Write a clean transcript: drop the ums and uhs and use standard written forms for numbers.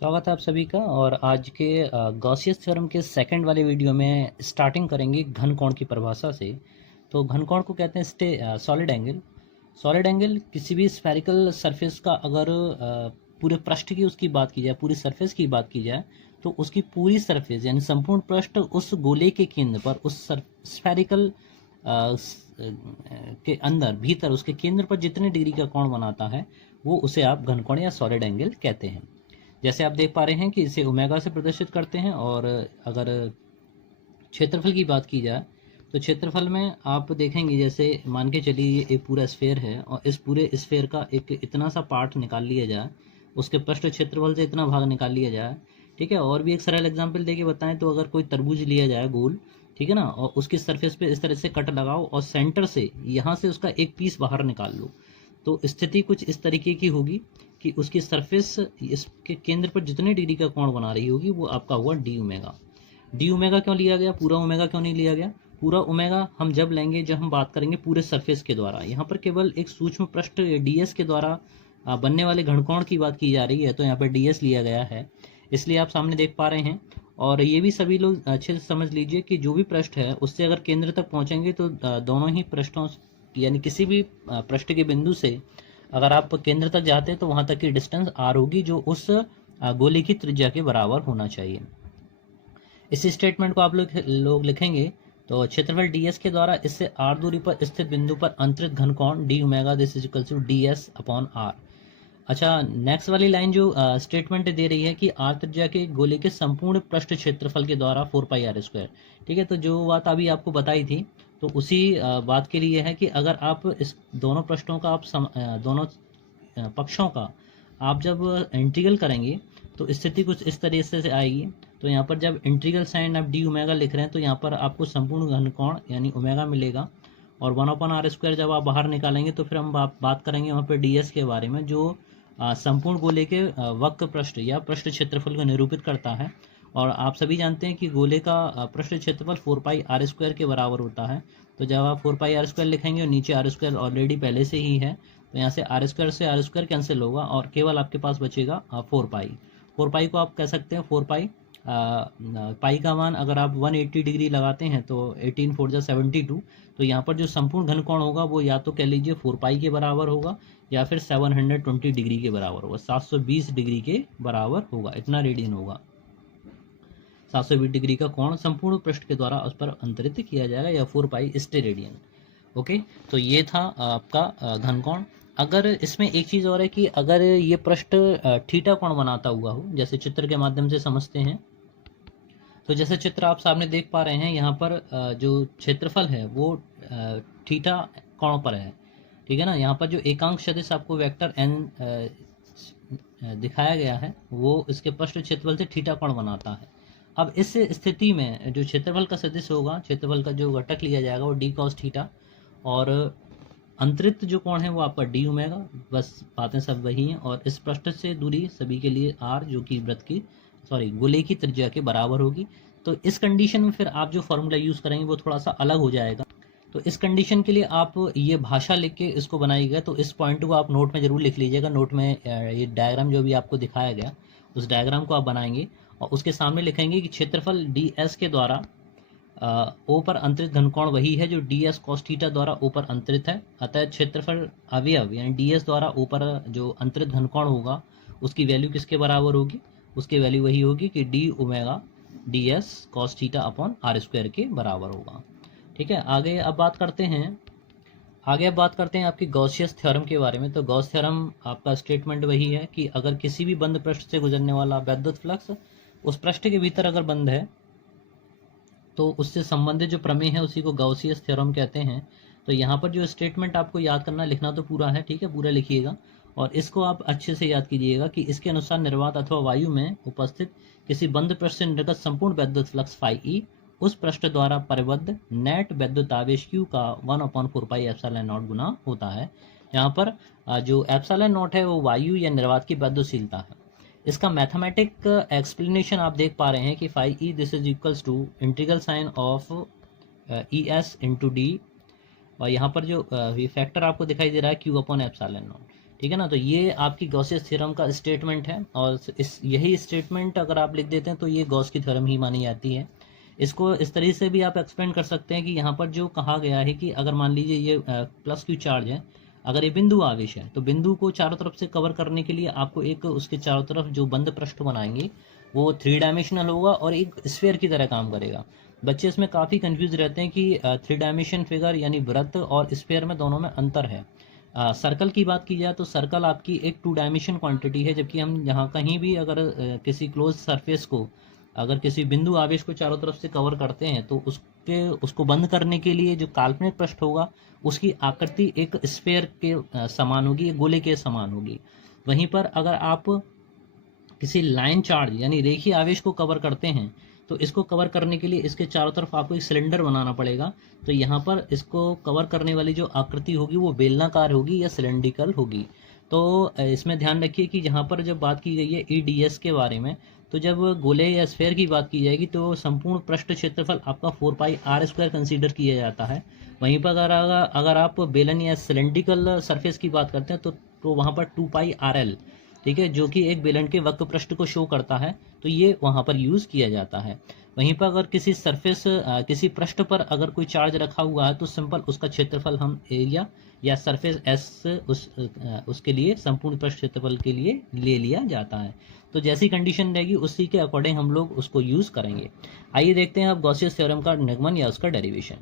स्वागत है आप सभी का। और आज के गॉसियस थ्योरम के सेकंड वाले वीडियो में स्टार्टिंग करेंगे घन कोण की परिभाषा से। तो घन कोण को कहते हैं सॉलिड एंगल। सॉलिड एंगल किसी भी स्फेरिकल सरफेस का अगर पूरे पृष्ठ की उसकी बात की जाए, पूरी सरफेस की बात की जाए, तो उसकी पूरी सरफेस यानी संपूर्ण पृष्ठ उस गोले के केंद्र पर, उस स्फेरिकल के अंदर भीतर उसके केंद्र पर जितने डिग्री का कोण बनाता है वो उसे आप घन कोण या सॉलिड एंगल कहते हैं। जैसे आप देख पा रहे हैं कि इसे ओमेगा से प्रदर्शित करते हैं। और अगर क्षेत्रफल की बात की जाए तो क्षेत्रफल में आप देखेंगे, जैसे मान के चलिए ये एक पूरा स्फेयर है और इस पूरे स्फेयर का एक इतना सा पार्ट निकाल लिया जाए, उसके पृष्ठ क्षेत्रफल से इतना भाग निकाल लिया जाए, ठीक है। और भी एक सरल एग्जांपल देके बताएं तो अगर कोई तरबूज लिया जाए गोल, ठीक है ना, और उसकी सरफेस पे इस तरह से कट लगाओ और सेंटर से यहाँ से उसका एक पीस बाहर निकाल लो, तो स्थिति कुछ इस तरीके की होगी कि उसकी सरफेस इसके केंद्र पर जितने डिग्री का कोण बना रही होगी वो आपका हुआ डी ओमेगा। डी ओमेगा क्यों लिया गया, पूरा ओमेगा क्यों नहीं लिया गया? पूरा ओमेगा हम जब लेंगे जब हम बात करेंगे पूरे सरफेस के द्वारा। यहाँ पर केवल एक सूक्ष्म पृष्ठ डीएस के द्वारा बनने वाले घनकोण की बात की जा रही है, तो यहाँ पर डीएस लिया गया है, इसलिए आप सामने देख पा रहे हैं। और ये भी सभी लोग अच्छे से समझ लीजिए कि जो भी पृष्ठ है उससे अगर केंद्र तक पहुंचेंगे तो दोनों ही पृष्ठों यानी किसी भी पृष्ठ के बिंदु से अगर आप केंद्र तक जाते हैं तो वहां तक की डिस्टेंस आर होगी, जो उस गोले की त्रिज्या के बराबर होना चाहिए। इस स्टेटमेंट को आप लोग लिखेंगे तो क्षेत्रफल ds के द्वारा इससे r दूरी पर स्थित बिंदु पर अंतरित घन कोण D omega this is equal to ds upon r। अच्छा, नेक्स्ट वाली लाइन जो स्टेटमेंट दे रही है कि r त्रिज्या के गोले के संपूर्ण पृष्ठ क्षेत्रफल के द्वारा 4 पाई आर स्क्वायर, ठीक है। तो जो बात अभी आपको बताई थी तो उसी बात के लिए है कि अगर आप इस दोनों पृष्ठों का दोनों पक्षों का आप जब इंटीग्रल करेंगे तो स्थिति कुछ इस तरीके से आएगी। तो यहाँ पर जब इंटीग्रल साइन आप डी ओमेगा लिख रहे हैं तो यहाँ पर आपको संपूर्ण घनकोण यानी ओमेगा मिलेगा, और 1/r² जब आप बाहर निकालेंगे तो फिर हम बात करेंगे वहाँ पर ds के बारे में, जो संपूर्ण गोले के वक्र पृष्ठ या पृष्ठ क्षेत्रफल को निरूपित करता है। और आप सभी जानते हैं कि गोले का पृष्ठ क्षेत्रफल 4 पाई आर स्क्वायर के बराबर होता है। तो जब आप 4 पाई आर स्क्वायर लिखेंगे और नीचे आर स्क्वायर ऑलरेडी पहले से ही है, तो यहाँ से आर स्क्वायर कैंसिल होगा और केवल आपके पास बचेगा 4 पाई। 4 पाई को आप कह सकते हैं 4 पाई, पाई का मान अगर आप 180 डिग्री लगाते हैं तो 18 4 जा 72। तो यहाँ पर जो संपूर्ण घन कोण होगा वो या तो कह लीजिए 4 पाई के बराबर होगा या फिर 720 डिग्री के बराबर होगा, 720 डिग्री के बराबर होगा, इतना रेडियन होगा। 720 डिग्री का कोण संपूर्ण पृष्ठ के द्वारा उस पर अंतरित किया जाएगा या 4 पाई स्टेरेडियन। ओके, तो ये था आपका घन कोण। अगर इसमें एक चीज़ और है कि अगर ये पृष्ठ थीटा कोण बनाता हुआ हो, जैसे चित्र के माध्यम से समझते हैं, तो जैसे चित्र आप सामने देख पा रहे हैं यहाँ पर जो क्षेत्रफल है वो थीटा कोण पर है, ठीक है ना। यहाँ पर जो एकांक सदिश आपको वेक्टर n दिखाया गया है वो इसके पृष्ठ क्षेत्रफल से थीटा कोण बनाता है। अब इस स्थिति में जो क्षेत्रफल का सदिश होगा, क्षेत्रफल का जो घटक लिया जाएगा वो डी कॉस थीटा, और अंतरित जो कोण है वो आपका डी ओमेगा, बस बातें सब वही हैं। और इस पृष्ठ से दूरी सभी के लिए आर, जो कि वृत्त की गोले की त्रिज्या के बराबर होगी। तो इस कंडीशन में फिर आप जो फॉर्मूला यूज़ करेंगे वो थोड़ा सा अलग हो जाएगा। तो इस कंडीशन के लिए आप ये भाषा लिख के इसको बनाइएगा, तो इस पॉइंट को आप नोट में ज़रूर लिख लीजिएगा। नोट में ये डायग्राम जो भी आपको दिखाया गया उस डायग्राम को आप बनाएंगे और उसके सामने लिखेंगे कि क्षेत्रफल डी एस के द्वारा ओ पर अंतरित घनकोण वही है जो डी एस कॉस थीटा द्वारा ओ पर अंतरित है। अतः क्षेत्रफल अवयव यानी डी एस द्वारा ओ पर जो अंतरित घनकोण होगा उसकी वैल्यू किसके बराबर होगी? उसकी वैल्यू वही होगी कि D omega D S cos theta upon R square के बराबर होगा, ठीक है। आगे अब बात करते हैं आपकी गॉसियस थ्योरम के बारे में। तो गॉस थ्योरम आपका स्टेटमेंट वही है कि अगर किसी भी बंद पृष्ठ से गुजरने वाला वैद्युत फ्लक्स उस पृष्ठ के भीतर अगर बंद है तो उससे संबंधित जो प्रमेय है उसी को गॉसियस थ्योरम कहते हैं। तो यहाँ पर जो स्टेटमेंट आपको याद करना, लिखना तो पूरा है, ठीक है, पूरा लिखिएगा और इसको आप अच्छे से याद कीजिएगा कि इसके अनुसार निर्वात अथवा वायु में उपस्थित किसी बंद पृष्ठ से निर्गत संपूर्ण वैद्युत फ्लक्स फाई ई उस पृष्ठ द्वारा परिबद्ध नेट वैद्युत आवेश Q का 1/4 पाई एप्सिलॉन नॉट गुना होता है। यहाँ पर जो एप्सिलॉन नॉट है वो वायु या निर्वात की वैद्युतशीलता है। इसका मैथमेटिक एक्सप्लेनेशन आप देख पा रहे हैं कि phi E this is equals to integral sine of E S into D, और यहाँ पर जो ये फैक्टर आपको दिखाई दे रहा है Q अपॉन एप्सिलॉन नॉट। ठीक है ना। तो ये आपकी गॉसियस थ्योरम का स्टेटमेंट है, और यही स्टेटमेंट अगर आप लिख देते हैं तो ये गॉस की थ्योरम ही मानी जाती है। इसको इस तरीके से भी आप एक्सप्लेन कर सकते हैं कि यहाँ पर जो कहा गया है कि अगर मान लीजिए ये प्लस क्यू चार्ज है, अगर ये बिंदु आवेश है, तो बिंदु को चारों तरफ से कवर करने के लिए आपको एक उसके चारों तरफ जो बंद पृष्ठ बनाएंगे वो 3 डायमेंशनल होगा और एक स्फीयर की तरह काम करेगा। बच्चे इसमें काफ़ी कंफ्यूज रहते हैं कि 3 डायमेंशन फिगर यानी वृत्त और स्फीयर में दोनों में अंतर है। सर्कल की बात की जाए तो सर्कल आपकी एक 2 डायमेंशन क्वांटिटी है, जबकि हम यहाँ कहीं भी अगर किसी क्लोज सरफेस को, अगर किसी बिंदु आवेश को चारों तरफ से कवर करते हैं तो उसको बंद करने के लिए जो काल्पनिक पृष्ठ होगा उसकी आकृति एक स्फीयर के समान होगी, एक गोले के समान होगी। वहीं पर अगर आप किसी लाइन चार्ज यानी रेखीय आवेश को कवर करते हैं तो इसको कवर करने के लिए इसके चारों तरफ आपको एक सिलेंडर बनाना पड़ेगा। तो यहाँ पर इसको कवर करने वाली जो आकृति होगी वो बेलनाकार होगी या सिलेंड्रिकल होगी। तो इसमें ध्यान रखिए कि यहाँ पर जब बात की गई है EDS के बारे में, तो जब गोले या स्फीयर की बात की जाएगी तो संपूर्ण पृष्ठ क्षेत्रफल आपका 4πr² कंसीडर किया जाता है। वहीं पर अगर आप बेलन या सिलेंड्रिकल सरफेस की बात करते हैं तो वहाँ पर 2πrl, ठीक है, जो कि एक बेलन के वक्र पृष्ठ को शो करता है, तो ये वहाँ पर यूज़ किया जाता है। वहीं पर अगर किसी सरफेस किसी पृष्ठ पर अगर कोई चार्ज रखा हुआ है तो सिंपल उसका क्षेत्रफल हम एरिया या सरफेस एस उसके लिए संपूर्ण पृष्ठ क्षेत्रफल के लिए ले लिया जाता है। तो जैसी कंडीशन रहेगी उसी के अकॉर्डिंग हम लोग उसको यूज़ करेंगे। आइए देखते हैं अब गॉसियस थ्योरम का निगमन या उसका डेरिवेशन।